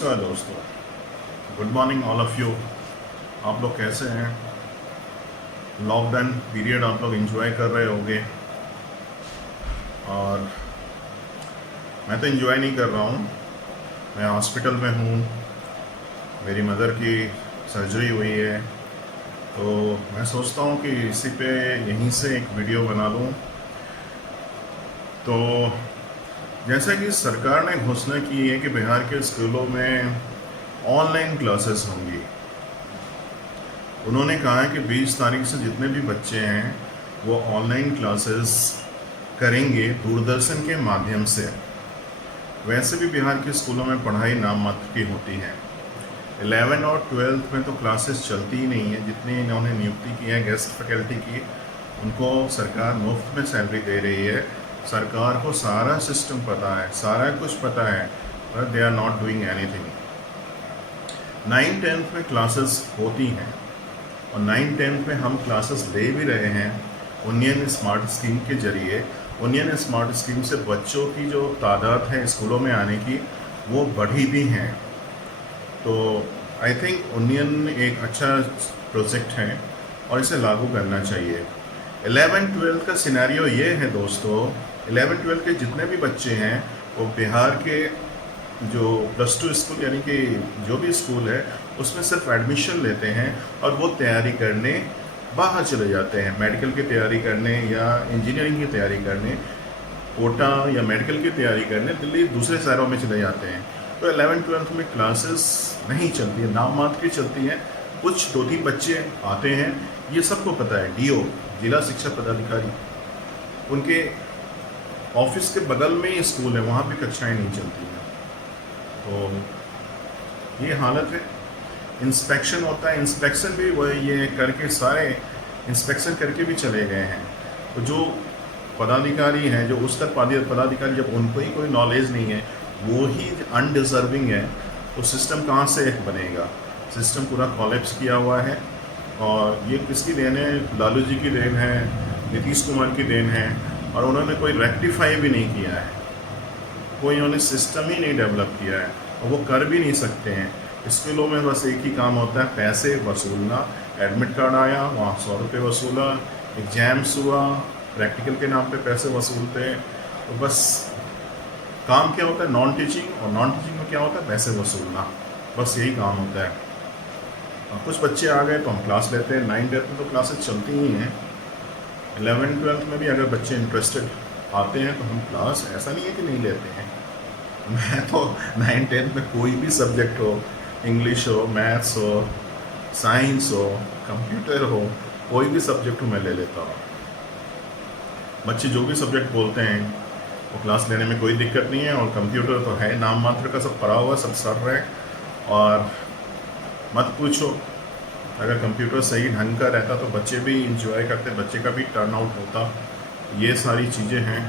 नमस्कार दोस्तों, good morning all of you. आप लोग कैसे हैं? लॉकडाउन पीरियड आप लोग एंजॉय कर रहे होंगे और मैं तो एंजॉय नहीं कर रहा हूँ। मैं हॉस्पिटल में हूँ, मेरी मदर की सर्जरी हुई है, तो मैं सोचता हूँ कि इसी पे यहीं से एक वीडियो बना लूँ। तो जैसा कि सरकार ने घोषणा की है कि बिहार के स्कूलों में ऑनलाइन क्लासेस होंगी। उन्होंने कहा है कि 20 तारीख से जितने भी बच्चे हैं वो ऑनलाइन क्लासेस करेंगे दूरदर्शन के माध्यम से। वैसे भी बिहार के स्कूलों में पढ़ाई नाम मात्र की होती है। 11 और 12th में तो क्लासेस चलती ही नहीं है। जितनी इन्होंने नियुक्ति की है गेस्ट फैकल्टी की, उनको सरकार मुफ्त में सैलरी दे रही है। सरकार को सारा सिस्टम पता है, सारा कुछ पता है, but they are not doing anything. 9-10th में क्लासेस होती हैं और 9-10th में हम क्लासेस ले भी रहे हैं उन्नयन स्मार्ट स्कीम के जरिए। उन्नयन स्मार्ट स्कीम से बच्चों की जो तादाद है स्कूलों में आने की वो बढ़ी भी हैं। तो आई थिंक उन्नयन एक अच्छा प्रोजेक्ट है और इसे लागू करना चाहिए। 11-12 का सिनेरियो ये है दोस्तों, 11-12 के जितने भी बच्चे हैं वो बिहार के जो +2 स्कूल यानी कि जो भी स्कूल है उसमें सिर्फ एडमिशन लेते हैं और वो तैयारी करने बाहर चले जाते हैं। मेडिकल की तैयारी करने या इंजीनियरिंग की तैयारी करने, कोटा या मेडिकल की तैयारी करने दिल्ली दूसरे शहरों में चले जाते हैं। तो 11-12 में क्लासेस नहीं चलती है, नाम मात्र की चलती हैं। कुछ 2-3 बच्चे आते हैं, ये सबको पता है। DO जिला शिक्षा पदाधिकारी, उनके ऑफिस के बगल में ही स्कूल है, वहाँ भी कक्षाएं नहीं चलती हैं। तो ये हालत है। इंस्पेक्शन होता है, इंस्पेक्शन भी वो ये करके सारे इंस्पेक्शन करके भी चले गए हैं। तो जो पदाधिकारी हैं, जो उच्च पदाधिकारी, जब उनको ही कोई नॉलेज नहीं है, वो ही अनडिजर्विंग है, तो सिस्टम कहाँ से बनेगा? सिस्टम पूरा कॉलेप्स किया हुआ है। और ये किसकी देन है? लालू जी की देन है, नीतीश कुमार की देन है। और उन्होंने कोई रेक्टिफाई भी नहीं किया है, कोई उन्होंने सिस्टम ही नहीं डेवलप किया है और वो कर भी नहीं सकते हैं। स्कूलों में बस एक ही काम होता है, पैसे वसूलना। एडमिट कार्ड आया, वहाँ 100 रुपये वसूला, एग्जाम्स हुआ, प्रैक्टिकल के नाम पे पैसे वसूलते हैं। तो बस काम क्या होता है? Non teaching. और नॉन टीचिंग में क्या होता है? पैसे वसूलना। बस यही काम होता है। और कुछ बच्चे आ गए तो हम क्लास लेते हैं। 9-10 में तो क्लासेस चलती ही हैं। 11-12 में भी अगर बच्चे इंटरेस्टेड आते हैं तो हम क्लास, ऐसा नहीं है कि नहीं लेते हैं। मैं तो 9-10 में कोई भी सब्जेक्ट हो, इंग्लिश हो, मैथ्स हो, साइंस हो, कंप्यूटर हो, कोई भी सब्जेक्ट हो, मैं ले लेता हूँ। बच्चे जो भी सब्जेक्ट बोलते हैं वो क्लास लेने में कोई दिक्कत नहीं है। और कंप्यूटर तो है नाम मात्र का, सब पढ़ा हुआ, सब सर रहे। और मत पूछो, अगर कंप्यूटर सही ढंग का रहता तो बच्चे भी इंजॉय करते, बच्चे का भी टर्न आउट होता। ये सारी चीज़ें हैं।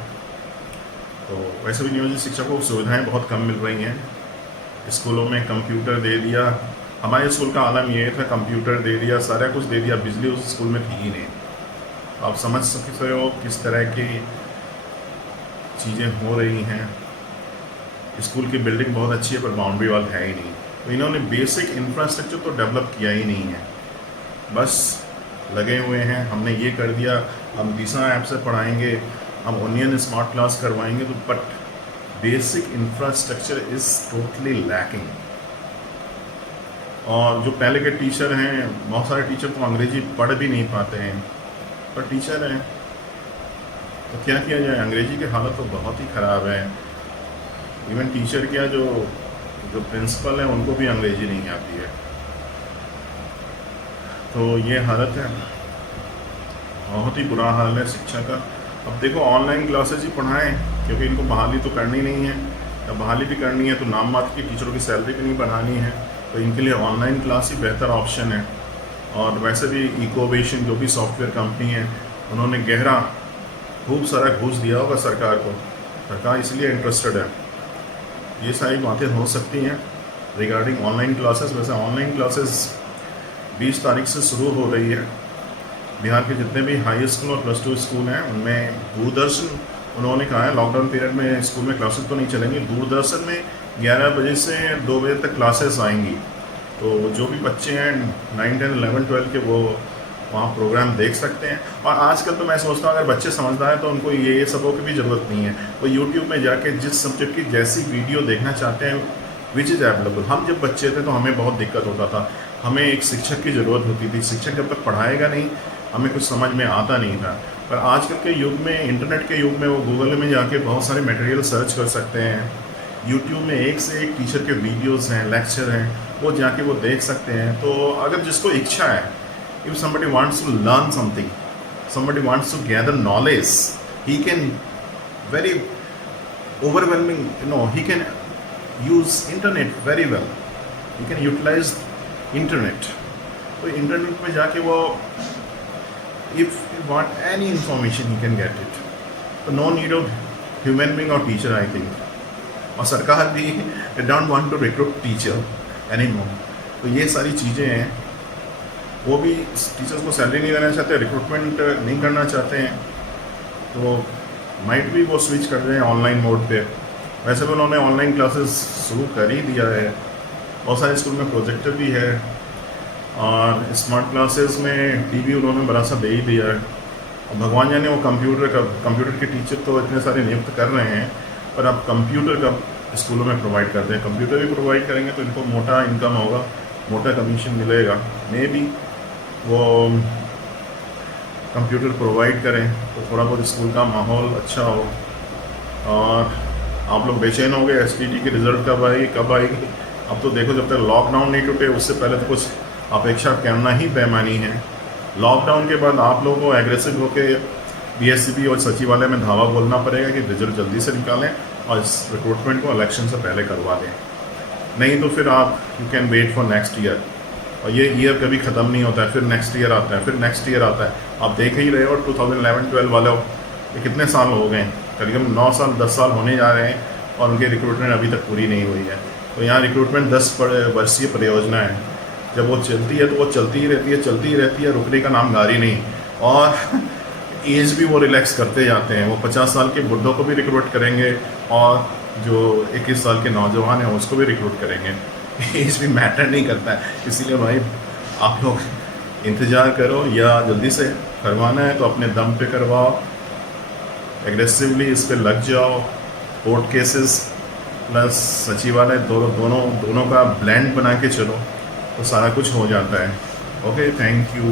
तो वैसे भी नियोजित शिक्षकों को सुविधाएं बहुत कम मिल रही हैं। स्कूलों में कंप्यूटर दे दिया, हमारे स्कूल का आलम ये था, कंप्यूटर दे दिया, सारा कुछ दे दिया, बिजली उस स्कूल में थी ही नहीं। आप समझ सकते हो किस तरह की चीज़ें हो रही हैं। स्कूल की बिल्डिंग बहुत अच्छी है पर बाउंड्री वॉल है ही नहीं। तो इन्होंने बेसिक इंफ्रास्ट्रक्चर तो डेवलप किया ही नहीं है, बस लगे हुए हैं। हमने ये कर दिया, हम दिशा ऐप से पढ़ाएंगे, हम उन्नयन स्मार्ट क्लास करवाएंगे, तो but basic infrastructure is totally lacking. और जो पहले के टीचर हैं, बहुत सारे टीचर तो अंग्रेजी पढ़ भी नहीं पाते हैं पर टीचर हैं, तो क्या किया जाए? अंग्रेजी की हालत तो बहुत ही ख़राब है। इवन टीचर क्या, जो प्रिंसिपल हैं उनको भी अंग्रेजी नहीं आती है। तो ये हालत है, बहुत ही बुरा हाल है शिक्षा का। अब देखो ऑनलाइन क्लासेस ही पढ़ाएं, क्योंकि इनको बहाली तो करनी नहीं है। अब बहाली भी करनी है तो नाम मात्र की टीचरों की सैलरी भी नहीं बढ़ानी है, तो इनके लिए ऑनलाइन क्लास ही बेहतर ऑप्शन है। और वैसे भी इकोवेशन जो भी सॉफ्टवेयर कंपनी है, उन्होंने गहरा खूब सारा घूस दिया होगा सरकार को, सरकार इसलिए इंटरेस्टेड है। ये सारी बातें हो सकती हैं रिगार्डिंग ऑनलाइन क्लासेस। वैसे ऑनलाइन क्लासेस 20 तारीख से शुरू हो रही है। बिहार के जितने भी हाई स्कूल और +2 स्कूल हैं उनमें दूरदर्शन, उन्होंने कहा है लॉकडाउन पीरियड में स्कूल में क्लासेस तो नहीं चलेंगे, दूरदर्शन में 11 बजे से 2 बजे तक क्लासेस आएंगी। तो जो भी बच्चे हैं 9, 10, 11, 12 के, वो वहाँ प्रोग्राम देख सकते हैं। और आजकल तो मैं सोचता हूँ अगर बच्चे समझदार हैं तो उनको ये सबों की भी ज़रूरत नहीं है। वो यूट्यूब में जाके जिस सब्जेक्ट की जैसी वीडियो देखना चाहते हैं, विच इज़ अवेलेबल। हम जब बच्चे थे तो हमें बहुत दिक्कत होता था, हमें एक शिक्षक की ज़रूरत होती थी। शिक्षक जब तक पढ़ाएगा नहीं, हमें कुछ समझ में आता नहीं था। पर आजकल के युग में, इंटरनेट के युग में, वो गूगल में जाके बहुत सारे मटेरियल सर्च कर सकते हैं। यूट्यूब में एक से एक टीचर के वीडियोस हैं, लेक्चर हैं, वो जाके वो देख सकते हैं। तो अगर जिसको इच्छा है, if somebody wants to learn something, somebody wants to gather knowledge, he can very overwhelming, he can use internet very well, he can utilize internet। तो इंटरनेट में जाके वो if you want any information he can get it। तो no need of human being or teacher, I think। और सरकार भी don't want to recruit teacher anymore। तो ये सारी चीज़ें हैं। वो भी टीचर्स को सैलरी नहीं देना चाहते, रिक्रूटमेंट नहीं करना चाहते हैं, तो माइट भी वो स्विच कर रहे हैं ऑनलाइन मोड पे। वैसे भी उन्होंने ऑनलाइन क्लासेस शुरू कर ही दिया है। बहुत सारे स्कूल में प्रोजेक्टर भी है और स्मार्ट क्लासेस में टीवी उन्होंने बड़ा सा दे ही दिया है। और भगवान जाने वो कंप्यूटर के टीचर तो इतने सारे नियुक्त कर रहे हैं, पर अब कंप्यूटर का स्कूलों में प्रोवाइड करते हैं। कंप्यूटर भी प्रोवाइड करेंगे तो इनको मोटा इनकम होगा, मोटा कमीशन मिलेगा। मे बी वो कंप्यूटर प्रोवाइड करें तो थोड़ा बहुत स्कूल का माहौल अच्छा हो। और आप लोग बेचैन हो गए एसटीटी की रिज़ल्ट कब आएगी। अब तो देखो, जब तक लॉकडाउन नहीं टूटे उससे पहले तो कुछ अपेक्षा करना ही बेईमानी है। लॉकडाउन के बाद आप लोगों को एग्रेसिव होकर बीएससीबी और सचिवालय में धावा बोलना पड़ेगा कि रिजल्ट जल्दी से निकालें और इस रिक्रूटमेंट को इलेक्शन से पहले करवा दें। नहीं तो फिर आप you can wait for next year, और ये ईयर कभी ख़त्म नहीं होता है। फिर नेक्स्ट ईयर आता है, फिर नेक्स्ट ईयर आता है। आप देख ही रहे हो 2011-12 वालों, ये कितने साल हो गए, करीब 9 साल 10 साल होने जा रहे हैं और उनकी रिक्रूटमेंट अभी तक पूरी नहीं हुई है। तो यहाँ रिक्रूटमेंट 10 वर्षीय परियोजना है। जब वो चलती है तो वो चलती ही रहती है, रुकने का नाम गारी नहीं। और एज भी वो रिलैक्स करते जाते हैं। वो 50 साल के बुढ़ों को भी रिक्रूट करेंगे और जो 21 साल के नौजवान हैं उसको भी रिक्रूट करेंगे। एज भी मैटर नहीं करता है। इसीलिए भाई आप लोग इंतज़ार करो, या जल्दी से करवाना है तो अपने दम पे करवाओ, एग्रेसिवली इस पे लग जाओ। कोर्ट केसेस प्लस सचिवालय दोनों का ब्लेंड बना के चलो तो सारा कुछ हो जाता है। Okay, thank you.